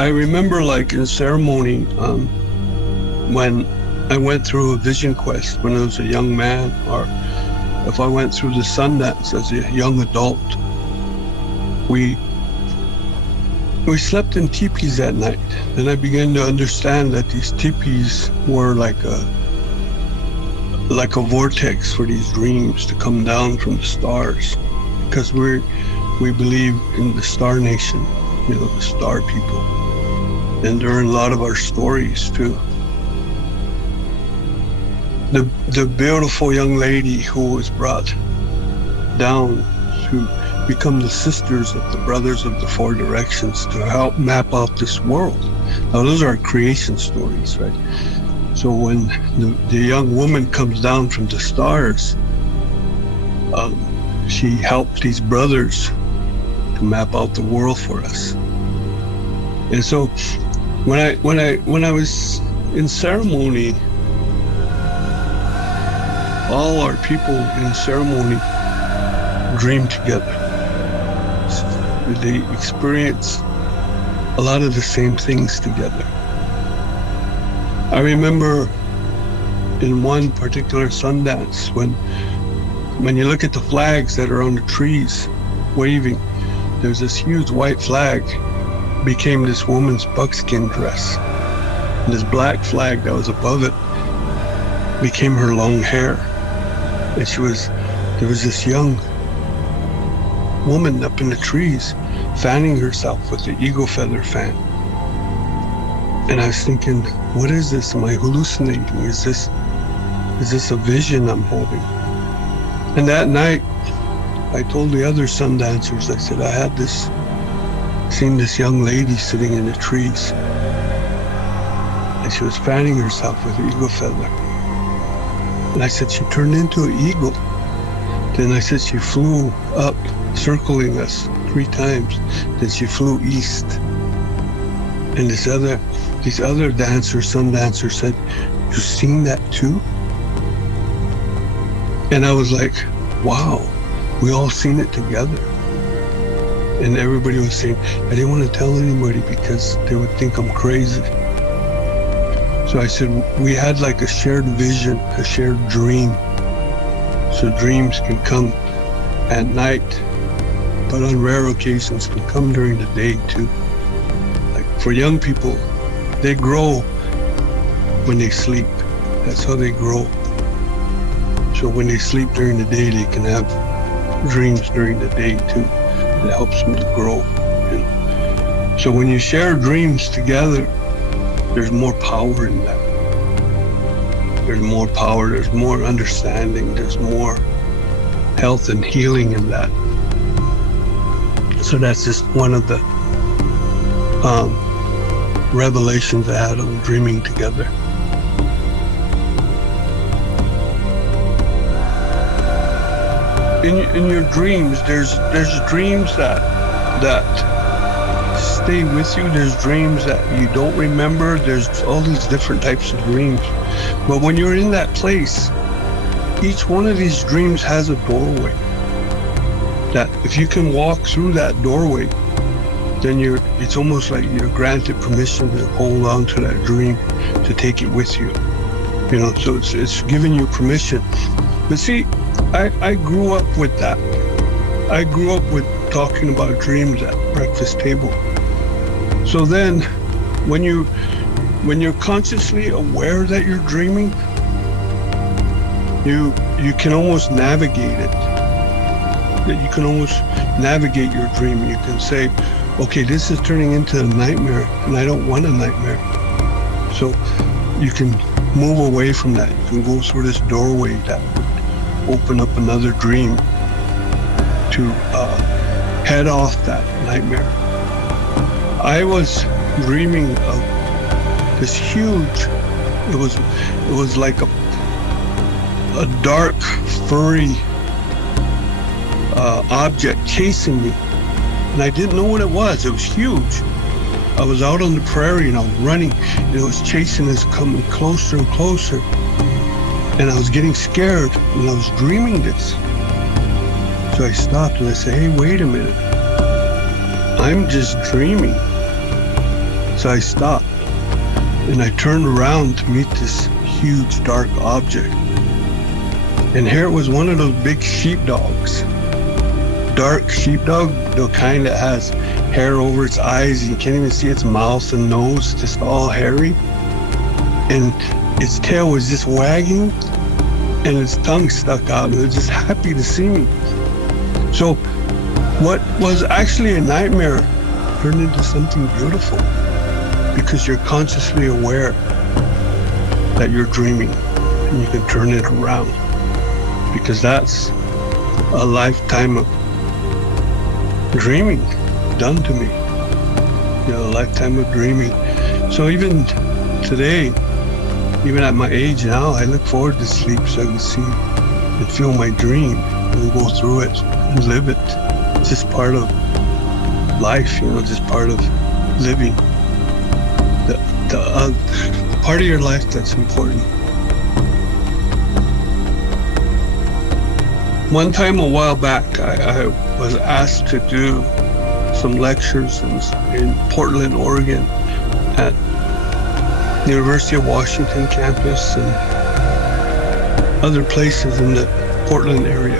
I remember like in ceremony, when I went through a vision quest when I was a young man, or if I went through the Sundance as a young adult, we slept in teepees at night. Then I began to understand that these teepees were like a vortex for these dreams to come down from the stars, because we believe in the Star Nation, the star people, and they're in a lot of our stories too. The beautiful young lady who was brought down to become the sisters of the brothers of the four directions to help map out this world. Now those are creation stories, right? So when the young woman comes down from the stars, she helped these brothers to map out the world for us. And so when I was in ceremony, all our people in ceremony dream together. They experience a lot of the same things together. I remember in one particular Sundance, when you look at the flags that are on the trees waving, there's this huge white flag became this woman's buckskin dress. And this black flag that was above it became her long hair. And there was this young woman up in the trees fanning herself with the eagle feather fan. And I was thinking, what is this? Am I hallucinating? Is this a vision I'm holding? And that night, I told the other sun dancers, I said, I had seen this young lady sitting in the trees, and she was fanning herself with an eagle feather. And I said, she turned into an eagle. Then I said, she flew up, circling us 3 times. Then she flew east. And these other dancers, sun dancers, said, you seen that too? And I was like, wow, we all seen it together. And everybody was saying, I didn't want to tell anybody because they would think I'm crazy. So I said, we had like a shared vision, a shared dream. So dreams can come at night, but on rare occasions can come during the day too. Like for young people, they grow when they sleep. That's how they grow. So when they sleep during the day, they can have dreams during the day too. It helps them to grow. So when you share dreams together, there's more power in that. There's more power, there's more understanding, there's more health and healing in that. So that's just one of the revelations I had on dreaming together. In your dreams, there's dreams that stay with you. There's dreams that you don't remember. There's all these different types of dreams. But when you're in that place, each one of these dreams has a doorway. That if you can walk through that doorway, then it's almost like you're granted permission to hold on to that dream, to take it with you. So it's giving you permission. But see, I grew up with that. I grew up with talking about dreams at breakfast table. So then, when you're consciously aware that you're dreaming, you can almost navigate it. That you can almost navigate your dream. You can say, okay, this is turning into a nightmare, and I don't want a nightmare. So you can move away from that. You can go through this doorway that would open up another dream to head off that nightmare. I was dreaming of this huge, it was like a dark, furry object chasing me. And I didn't know what it was. It was huge. I was out on the prairie and I was running, and it was chasing us, coming closer and closer. And I was getting scared, and I was dreaming this. So I stopped and I said, hey, wait a minute. I'm just dreaming. So I stopped and I turned around to meet this huge dark object. And here it was one of those big sheepdogs. Dark sheepdog, the kind that has hair over its eyes. You can't even see its mouth and nose, just all hairy. And its tail was just wagging and its tongue stuck out. And it was just happy to see me. So what was actually a nightmare turned into something beautiful because you're consciously aware that you're dreaming and you can turn it around, because that's a lifetime of dreaming done to me, a lifetime of dreaming. So even today, even at my age now, I look forward to sleep so I can see and feel my dream and go through it and live it. It's just part of life, just part of living. The part of your life that's important. One time a while back, I was asked to do some lectures in Portland, Oregon at the University of Washington campus and other places in the Portland area.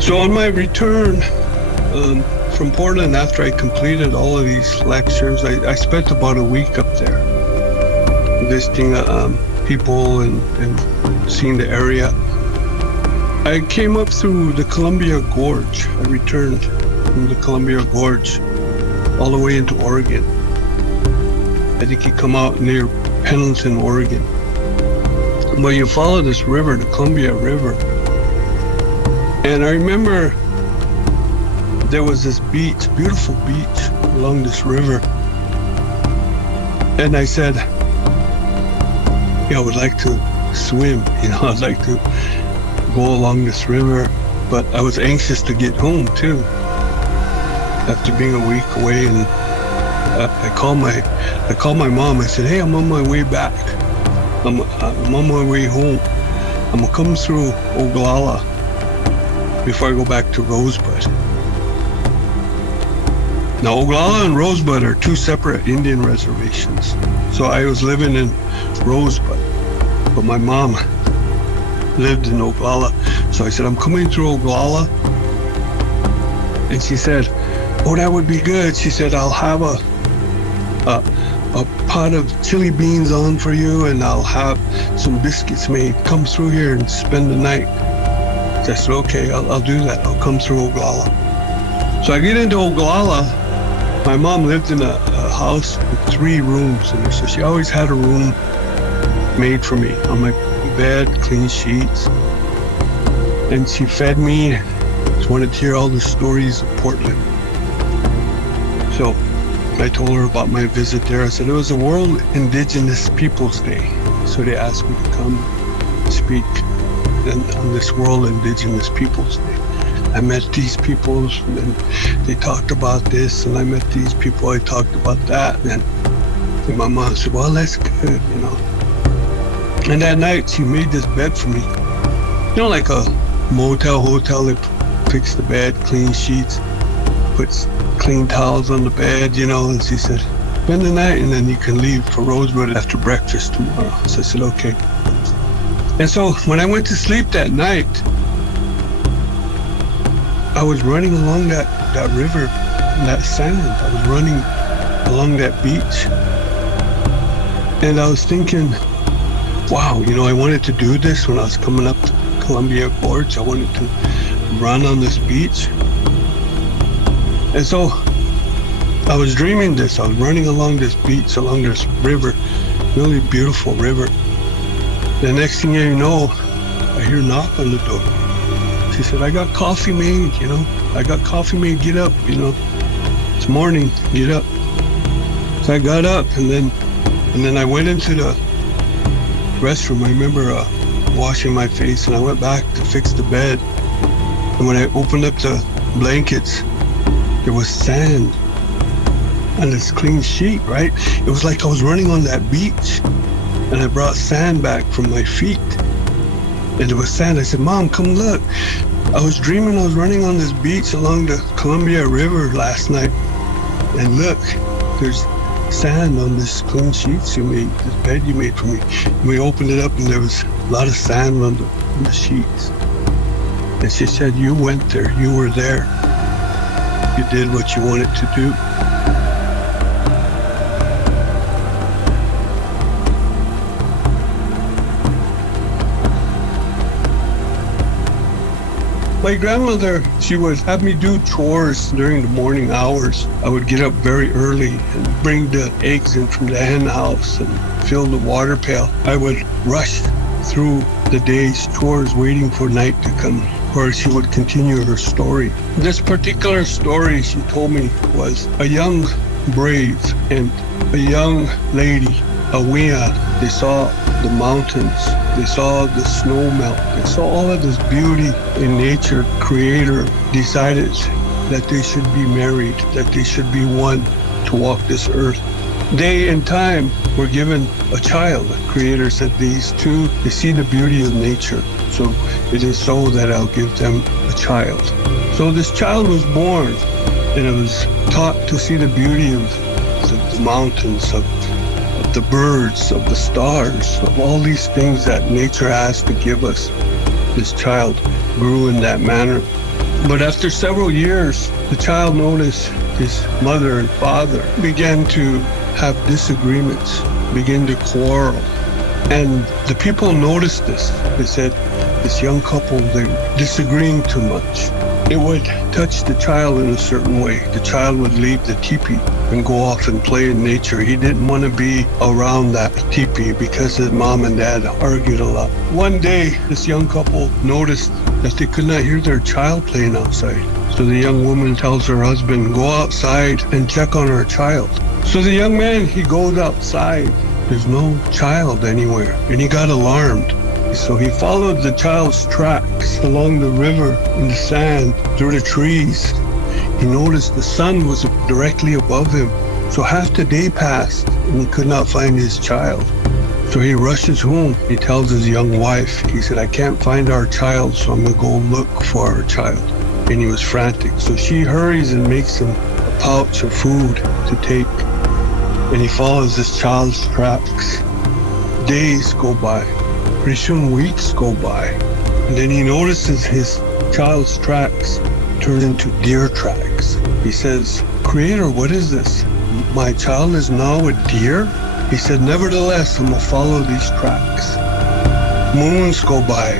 So on my return from Portland, after I completed all of these lectures, I spent about a week up there visiting people and seeing the area. I came up through the Columbia Gorge. I returned from the Columbia Gorge all the way into Oregon. I think you come out near Pendleton, Oregon. But you follow this river, the Columbia River. And I remember there was this beach, beautiful beach along this river. And I said, I would like to swim, I'd like to go along this river, but I was anxious to get home too. After being a week away, and I called my mom. I said, "Hey, I'm on my way back. I'm on my way home. I'm gonna come through Oglala before I go back to Rosebud." Now, Oglala and Rosebud are two separate Indian reservations. So I was living in Rosebud, but my mom lived in Oglala. So I said, "I'm coming through Oglala." And she said, "Oh, that would be good." She said, "I'll have a pot of chili beans on for you, and I'll have some biscuits made. Come through here and spend the night." So I said, "Okay, I'll do that. I'll come through Oglala." So I get into Oglala. My mom lived in a house with 3 rooms in there, so she always had a room made for me on my bed, clean sheets. And she fed me. She wanted to hear all the stories of Portland. So I told her about my visit there. I said it was a World Indigenous Peoples Day. So they asked me to come speak on this World Indigenous Peoples Day. I met these people and they talked about this, and I met these people, I talked about that. And my mom said, "Well, that's good, And that night she made this bed for me. Like a motel, hotel, they fix the bed, clean sheets, puts clean towels on the bed, and she said, "Spend the night and then you can leave for Rosebud after breakfast tomorrow." So I said, "Okay." And so when I went to sleep that night, I was running along that river, that sand. I was running along that beach. And I was thinking, wow, I wanted to do this when I was coming up to Columbia Gorge. I wanted to run on this beach. And so I was dreaming this. I was running along this beach, along this river, really beautiful river. The next thing you know, I hear a knock on the door. She said, "I got coffee made, I got coffee made, get up, It's morning, get up." So I got up and then I went into the restroom. I remember washing my face, and I went back to fix the bed. And when I opened up the blankets, there was sand on this clean sheet, right? It was like I was running on that beach, and I brought sand back from my feet. And there was sand. I said, "Mom, come look. I was dreaming I was running on this beach along the Columbia River last night, And look, there's sand on this clean sheets you made, this bed you made for me. We opened it up and there was a lot of sand on the sheets. And she said, you went there, you were there. You did what you wanted to do. My grandmother, she would have me do chores during the morning hours. I would get up very early and bring the eggs in from the hen house and fill the water pail. I would rush through the day's chores waiting for night to come, or she would continue her story. This particular story she told me was a young brave and a young lady, a Wia. They saw the mountains, they saw the snow melt, they saw all of this beauty in nature. Creator decided that they should be married, that they should be one to walk this earth. They in time were given a child. The Creator said these two, they see the beauty of nature. So it is so that I'll give them a child. So this child was born and it was taught to see the beauty of the mountains, of the birds, of the stars, of all these things that nature has to give us. This child grew in that manner. But after several years, the child noticed his mother and father began to have disagreements, began to quarrel. And the people noticed this. They said, this young couple, they're disagreeing too much. It would touch the child in a certain way. The child would leave the teepee and go off and play in nature. He didn't want to be around that teepee because his mom and dad argued a lot. One day, this young couple noticed that they could not hear their child playing outside. So the young woman tells her husband, go outside and check on our child. So the young man, he goes outside. There's no child anywhere, and he got alarmed. So he followed the child's tracks along the river in the sand, through the trees. He noticed the sun was directly above him. So half the day passed and he could not find his child. So he rushes home. He tells his young wife, he said, I can't find our child, so I'm gonna go look for our child. And he was frantic. So she hurries and makes him a pouch of food to take. And he follows this child's tracks. Days go by. Pretty soon weeks go by. And then he notices his child's tracks turn into deer tracks. He says, Creator, what is this? My child is now a deer? He said, nevertheless, I'm gonna follow these tracks. Moons go by.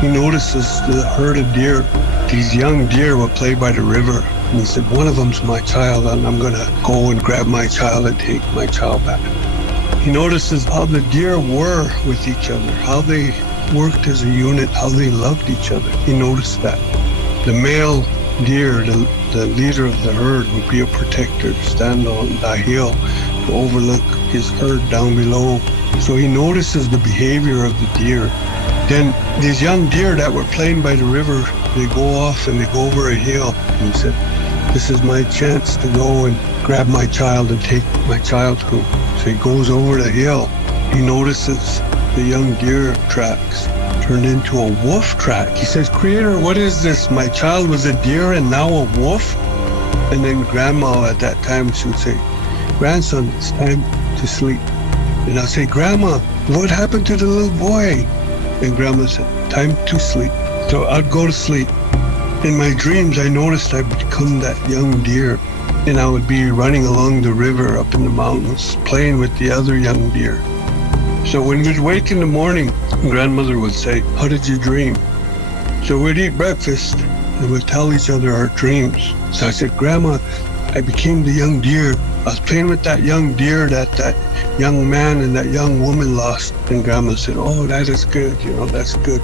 He notices the herd of deer. These young deer will play by the river. And he said, one of them's my child, and I'm gonna go and grab my child and take my child back. He notices how the deer were with each other, how they worked as a unit, how they loved each other. He noticed that. The male deer, the leader of the herd, would be a protector, stand on the hill to overlook his herd down below. So he notices the behavior of the deer. Then these young deer that were playing by the river, they go off and they go over a hill. And he said, this is my chance to go and grab my child and take my child home. So he goes over the hill. He notices the young deer tracks turned into a wolf track. He says, Creator, what is this? My child was a deer and now a wolf? And then Grandma at that time, she would say, grandson, it's time to sleep. And I'll say, Grandma, what happened to the little boy? And Grandma said, time to sleep. So I'd go to sleep. In my dreams, I noticed I'd become that young deer. And I would be running along the river up in the mountains, playing with the other young deer. So when we'd wake in the morning, Grandmother would say, how did you dream? So we'd eat breakfast and we'd tell each other our dreams. So I said, Grandma, I became the young deer. I was playing with that young deer that young man and that young woman lost. And Grandma said, oh, that is good, that's good.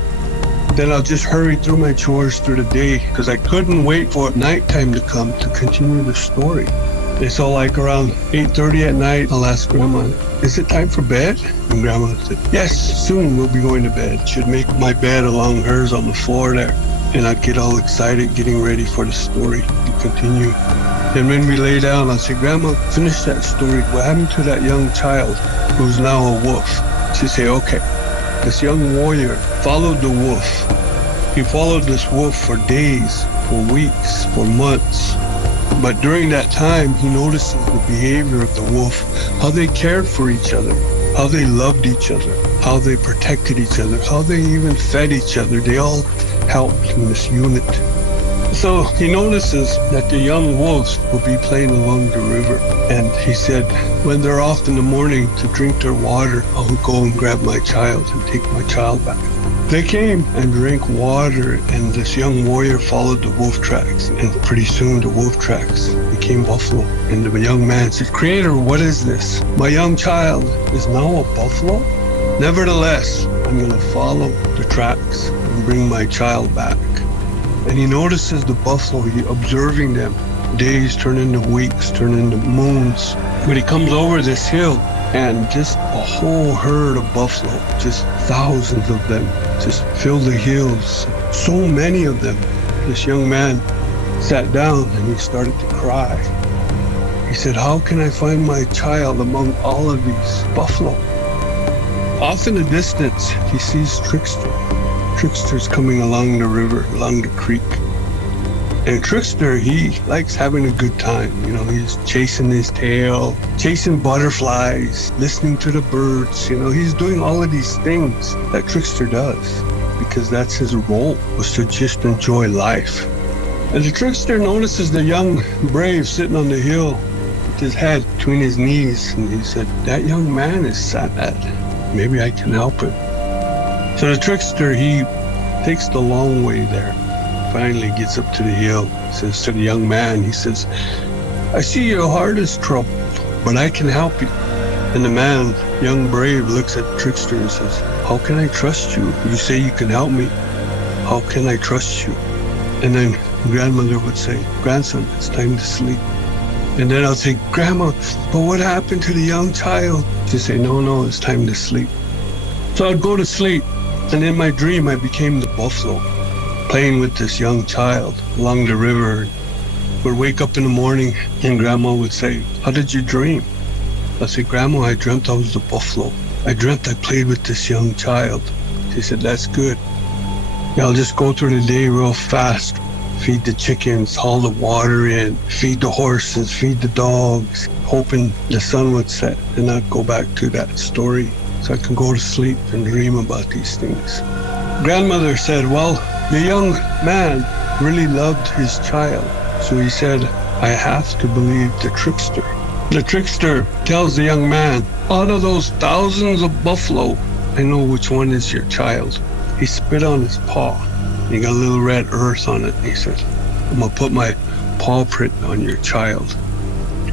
Then I'll just hurry through my chores through the day because I couldn't wait for nighttime to come to continue the story. And so like around 8:30 at night, I'll ask Grandma, is it time for bed? And Grandma said, yes, soon we'll be going to bed. She'd make my bed along hers on the floor there. And I'd get all excited getting ready for the story to continue. And when we lay down, I'd say, Grandma, finish that story. What happened to that young child who's now a wolf? She'd say, okay. This young warrior followed the wolf. He followed this wolf for days, for weeks, for months. But during that time, he notices the behavior of the wolf, how they cared for each other, how they loved each other, how they protected each other, how they even fed each other. They all helped in this unit. So he notices that the young wolves will be playing along the river. And he said, when they're off in the morning to drink their water, I'll go and grab my child and take my child back. They came and drank water, and this young warrior followed the wolf tracks. And pretty soon the wolf tracks became buffalo. And the young man said, Creator, what is this? My young child is now a buffalo? Nevertheless, I'm going to follow the tracks and bring my child back. And he notices the buffalo, he observing them. Days turn into weeks, turn into moons. But he comes over this hill, and just a whole herd of buffalo, just thousands of them, just fill the hills. So many of them. This young man sat down and he started to cry. He said, how can I find my child among all of these buffalo? Off in the distance, he sees Trickster. Trickster's coming along the river, along the creek. And Trickster, he likes having a good time. You know, he's chasing his tail, chasing butterflies, listening to the birds. You know, he's doing all of these things that Trickster does because that's his role, was to just enjoy life. And the Trickster notices the young brave sitting on the hill with his head between his knees. And he said, that young man is sad. Maybe I can help him. So the Trickster, he takes the long way there. Finally gets up to the hill, says to the young man, he says, I see your heart is troubled, but I can help you. And the man, young brave, looks at the Trickster and says, how can I trust you? You say you can help me. How can I trust you? And then grandmother would say, grandson, it's time to sleep. And then I'll say, Grandma, but what happened to the young child? She'd say, no, it's time to sleep. So I'd go to sleep, and in my dream I became the buffalo, playing with this young child along the river. We'd wake up in the morning and Grandma would say, how did you dream? I'd say, Grandma, I dreamt I was the buffalo. I dreamt I played with this young child. She said, that's good. Yeah, I'll just go through the day real fast, feed the chickens, haul the water in, feed the horses, feed the dogs, hoping the sun would set, and I'd go back to that story so I can go to sleep and dream about these things. Grandmother said, well, the young man really loved his child. So he said, I have to believe the Trickster. The Trickster tells the young man, out of those thousands of buffalo, I know which one is your child. He spit on his paw. He got a little red earth on it. He said, I'm going to put my paw print on your child.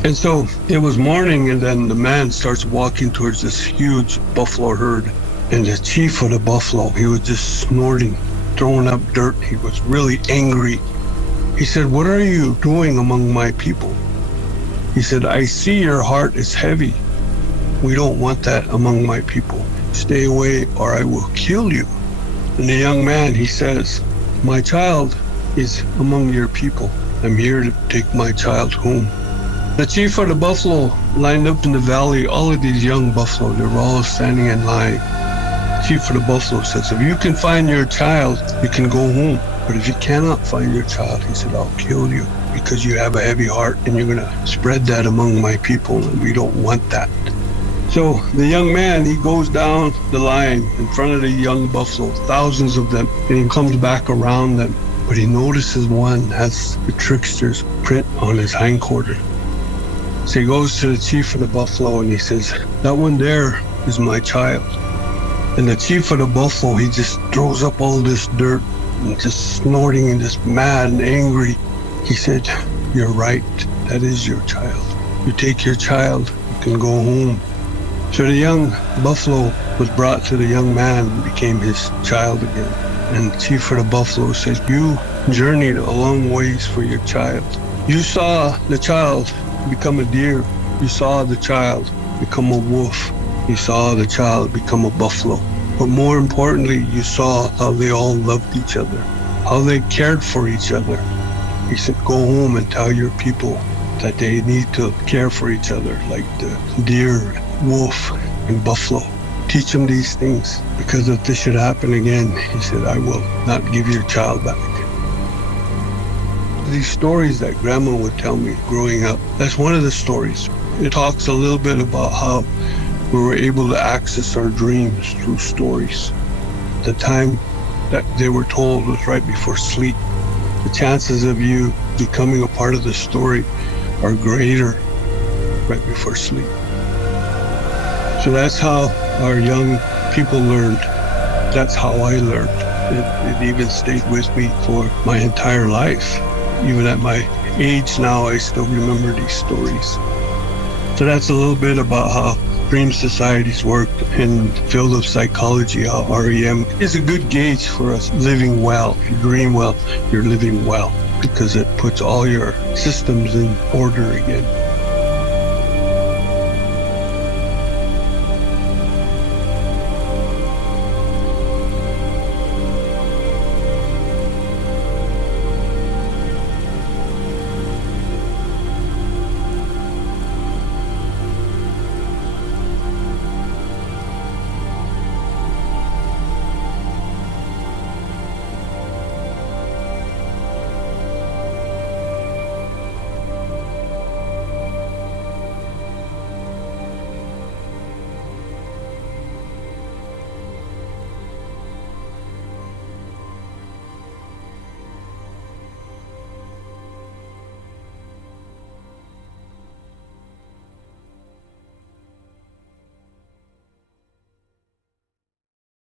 And so it was morning, and then the man starts walking towards this huge buffalo herd. And the chief of the buffalo, he was just snorting, throwing up dirt. He was really angry. He said, what are you doing among my people? He said, I see your heart is heavy. We don't want that among my people. Stay away or I will kill you. And the young man, he says, my child is among your people. I'm here to take my child home. The chief of the buffalo lined up in the valley, all of these young buffalo, they were all standing in line. The chief of the buffalo says, if you can find your child, you can go home. But if you cannot find your child, he said, I'll kill you because you have a heavy heart and you're going to spread that among my people, and we don't want that. So the young man, he goes down the line in front of the young buffalo, thousands of them, and he comes back around them. But he notices one has the Trickster's print on his hindquarter. So he goes to the chief of the buffalo and he says, that one there is my child. And the chief of the buffalo, he just throws up all this dirt and just snorting and just mad and angry. He said, you're right, that is your child. You take your child, you can go home. So the young buffalo was brought to the young man and became his child again. And the chief of the buffalo said, you journeyed a long ways for your child. You saw the child become a deer. You saw the child become a wolf. You saw the child become a buffalo. But more importantly, you saw how they all loved each other, how they cared for each other. He said, go home and tell your people that they need to care for each other like the deer, wolf, and buffalo. Teach them these things, because if this should happen again, he said, I will not give your child back. these stories that Grandma would tell me growing up. That's one of the stories. It talks a little bit about how we were able to access our dreams through stories. The time that they were told was right before sleep. The chances of you becoming a part of the story are greater right before sleep. So that's how our young people learned. That's how I learned. It even stayed with me for my entire life. Even at my age now, I still remember these stories. So that's a little bit about how dream societies work in the field of psychology, how REM is a good gauge for us living well. If you dream well, you're living well because it puts all your systems in order again.